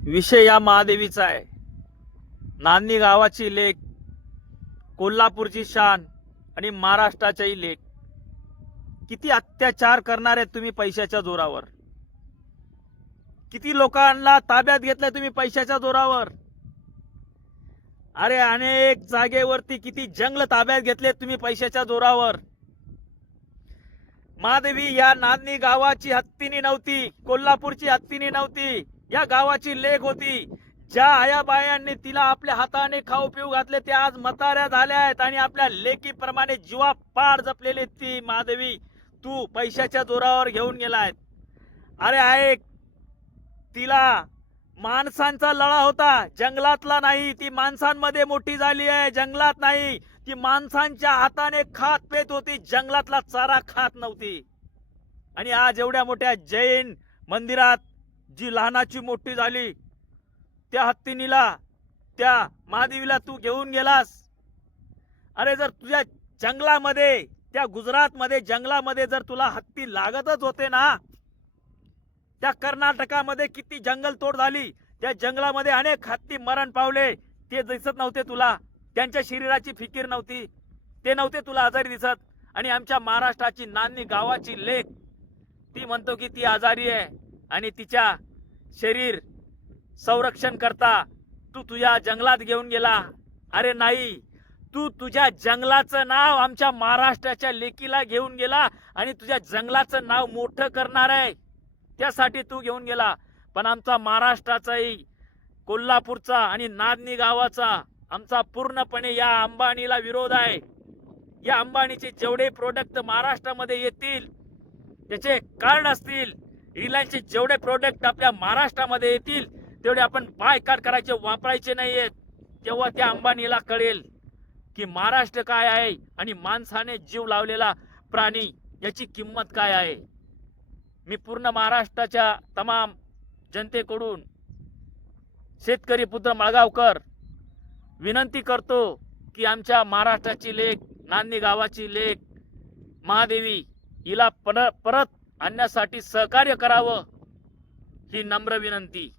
विषय या महादेवीचा आहे। नांदणी गावाची लेक, कोल्हापूरची शान आणि महाराष्ट्राच्याही लेक। किती अत्याचार करणार आहेत तुम्ही पैशाच्या जोरावर? किती लोकांना ताब्यात घेतलंय तुम्ही पैशाच्या जोरावर? अरे अनेक जागेवरती किती जंगल ताब्यात घेतले तुम्ही पैशाच्या जोरावर। महादेवी या नांदणी गावाची हत्तीनी नव्हती, कोल्हापूरची हत्तीनी नव्हती, या गावाची लेक होती। ज्या आयाबायांनी तिला आपल्या हाताने खाऊ पिऊ घातले त्या आज म्हाताऱ्या झाल्या आहेत आणि आपल्या लेकीप्रमाणे जीवा पाड जपलेली ती महादेवी तू पैशाच्या जोरावर घेऊन गेलाय। अरे ऐक, तिला माणसांचा लळा होता, जंगलातला नाही। ती माणसांमध्ये मोठी झाली आहे, जंगलात नाही। ती माणसांच्या हाताने खात पेत होती, जंगलातला चारा खात नव्हती। आणि आज एवढ्या मोठ्या जैन मंदिरात जी लहानाची मोठी झाली त्या हत्तीनीला, त्या महादेवीला तू घेऊन गेलास। अरे जर तुझ्या जंगलामध्ये, त्या गुजरातमध्ये जंगलामध्ये जर तुला हत्ती लागतच होते ना, त्या कर्नाटकामध्ये किती जंगल तोड झाली, त्या जंगलामध्ये अनेक हत्ती मरण पावले, ते दिसत नव्हते तुला? त्यांच्या शरीराची फिकीर नव्हती, ते नव्हते तुला आजारी दिसत? आणि आमच्या महाराष्ट्राची नांदणी गावाची लेक ती म्हणतो की ती आजारी आहे आणि तिच्या शरीर संरक्षण करता तू तुझ्या जंगलात घेऊन गेला। अरे नाही, तू तुझ्या जंगलाचं नाव आमच्या महाराष्ट्राच्या लेकीला घेऊन गेला आणि तुझ्या जंगलाचं नाव मोठं करणार आहे त्यासाठी तू घेऊन गेला। पण आमचा महाराष्ट्राचाही, कोल्हापूरचा आणि नांदणी गावाचा आमचा पूर्णपणे या अंबानीला विरोध आहे। या अंबानीचे जेवढे प्रोडक्ट महाराष्ट्रामध्ये येतील, त्याचे कारण असतील, रिलायन्सचे जेवढे प्रोडक्ट आपल्या महाराष्ट्रामध्ये येतील तेवढे आपण बायकाट करायचे, वापरायचे नाहीयेत। तेव्हा त्या अंबानीला कळेल की महाराष्ट्र काय आहे आणि माणसाने जीव लावलेला प्राणी याची किंमत काय आहे। मी पूर्ण महाराष्ट्राच्या तमाम जनतेकडून, शेतकरी पुत्र मळगावकर विनंती करतो की आमच्या महाराष्ट्राची लेक, नांदणी गावाची लेक महादेवी हिला परत आणण्यासाठी सहकार्य करावं, ही नम्र विनंती।